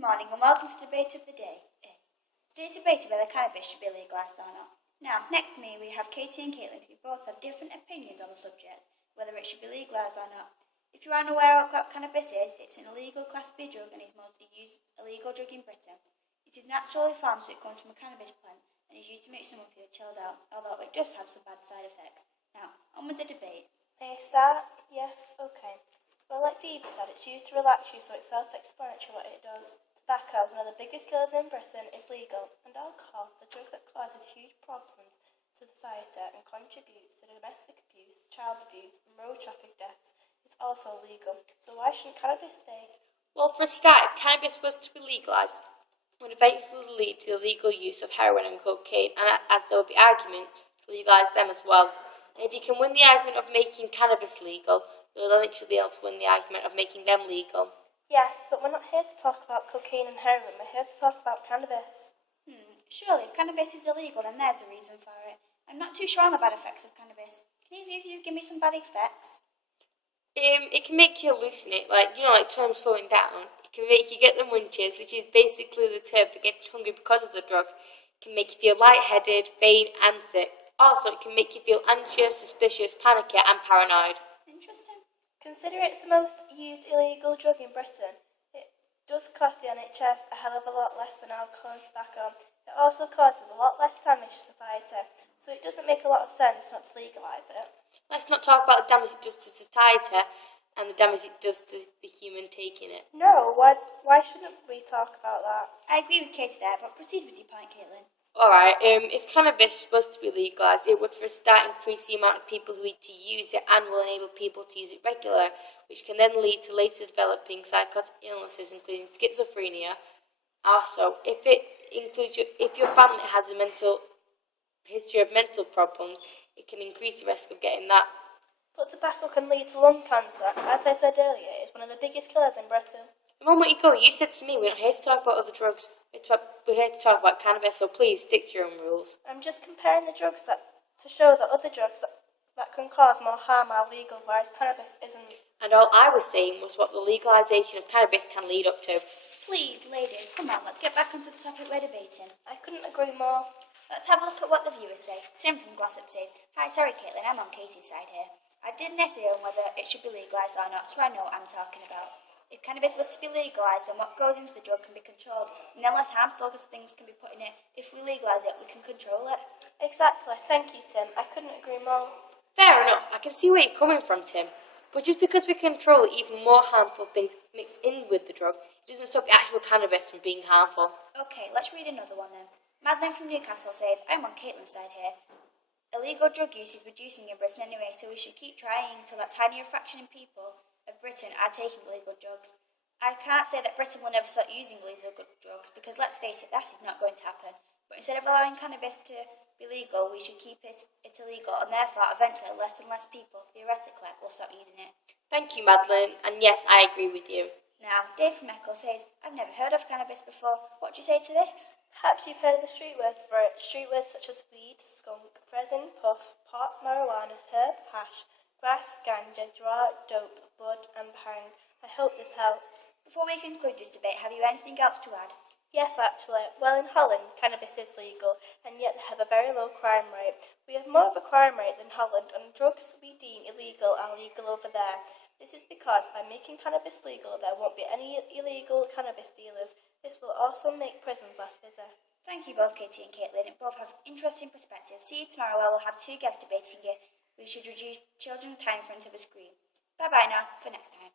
Good morning and welcome to the debate of the day. Today's debate is whether cannabis should be legalised or not. Now, next to me we have Katie and Caitlin, who both have different opinions on the subject, whether it should be legalised or not. If you are unaware of what cannabis is, it's an illegal Class B drug and is mostly used illegal drug in Britain. It is naturally farmed, so it comes from a cannabis plant and is used to make someone feel chilled out, although it does have some bad side effects. Now, on with the debate. May I start? Yes, okay. Well, like Phoebe said, it's used to relax you, so it's self-explanatory what it does. Tobacco, one of the biggest killers in Britain, is legal, and alcohol, the drug that causes huge problems to society and contributes to domestic abuse, child abuse, and road traffic deaths, is also legal. So why shouldn't cannabis stay? Well, for a start, if cannabis was to be legalised, it would eventually lead to the legal use of heroin and cocaine, and as there would be argument to legalise them as well. And if you can win the argument of making cannabis legal, you'll eventually be able to win the argument of making them legal. Yes, but we're not here to talk about cocaine and heroin, we're here to talk about cannabis. Surely, if cannabis is illegal, then there's a reason for it. I'm not too sure on the bad effects of cannabis. Can either of you give me some bad effects? It can make you hallucinate, like term slowing down. It can make you get the munchies, which is basically the term for getting hungry because of the drug. It can make you feel lightheaded, faint, and sick. Also, it can make you feel anxious, suspicious, panicky, and paranoid. Interesting. Consider it's the most used illegal drug in Britain. It does cost the NHS a hell of a lot less than alcohol and tobacco. It also causes a lot less damage to society, so it doesn't make a lot of sense not to legalise it. Let's not talk about the damage it does to society and the damage it does to the human taking it. No, why shouldn't we talk about that? I agree with Katie there, but proceed with your point, Caitlin. Alright, if cannabis was to be legalised, it would for a start increase the amount of people who need to use it and will enable people to use it regularly, which can then lead to later developing psychotic illnesses including schizophrenia. Also, if your family has a history of mental problems, it can increase the risk of getting that. But tobacco can lead to lung cancer. As I said earlier, it's one of the biggest killers in Britain. A moment ago, you said to me we're not here to talk about other drugs, we're here to talk about cannabis, so please stick to your own rules. I'm just comparing the drugs to show that other drugs that can cause more harm are legal, whereas cannabis isn't. And all I was saying was what the legalisation of cannabis can lead up to. Please, ladies, come on, let's get back onto the topic we're debating. I couldn't agree more. Let's have a look at what the viewers say. Tim from Glossop says, "Hi, sorry Caitlin, I'm on Katie's side here. I did an essay on whether it should be legalised or not, so I know what I'm talking about. If cannabis were to be legalised, then what goes into the drug can be controlled, and then less harmful things can be put in it. If we legalise it, we can control it." Exactly. Thank you, Tim. I couldn't agree more. Fair enough, I can see where you're coming from, Tim. But just because we control even more harmful things mixed in with the drug, it doesn't stop the actual cannabis from being harmful. Okay, let's read another one then. Madeline from Newcastle says, "I'm on Caitlin's side here. Illegal drug use is reducing in Britain anyway, so we should keep trying until that tinier fraction of people of Britain are taking illegal drugs. I can't say that Britain will never stop using illegal drugs, because let's face it, that is not going to happen. But instead of allowing cannabis to be legal, we should keep it illegal, and therefore eventually less and less people, theoretically, will stop using it." Thank you, Madeline, and yes, I agree with you. Now, Dave from Echo says, "I've never heard of cannabis before. What do you say to this?" Perhaps you've heard of the street words for it. Street words such as weed, skunk, resin, puff, pot, marijuana, herb, hash, grass, ganja, draw, dope, bud, and bhang. I hope this helps. Before we conclude this debate, have you anything else to add? Yes, actually. Well, in Holland, cannabis is legal, and yet they have a very low crime rate. We have more of a crime rate than Holland, and drugs we deem illegal are legal over there. This is because by making cannabis legal, there won't be any illegal cannabis dealers. This will also make prisons less busy. Thank you both, Katie and Caitlin. You both have interesting perspectives. See you tomorrow where we'll have two guests debating if we should reduce children's time in front of a screen. Bye-bye now, for next time.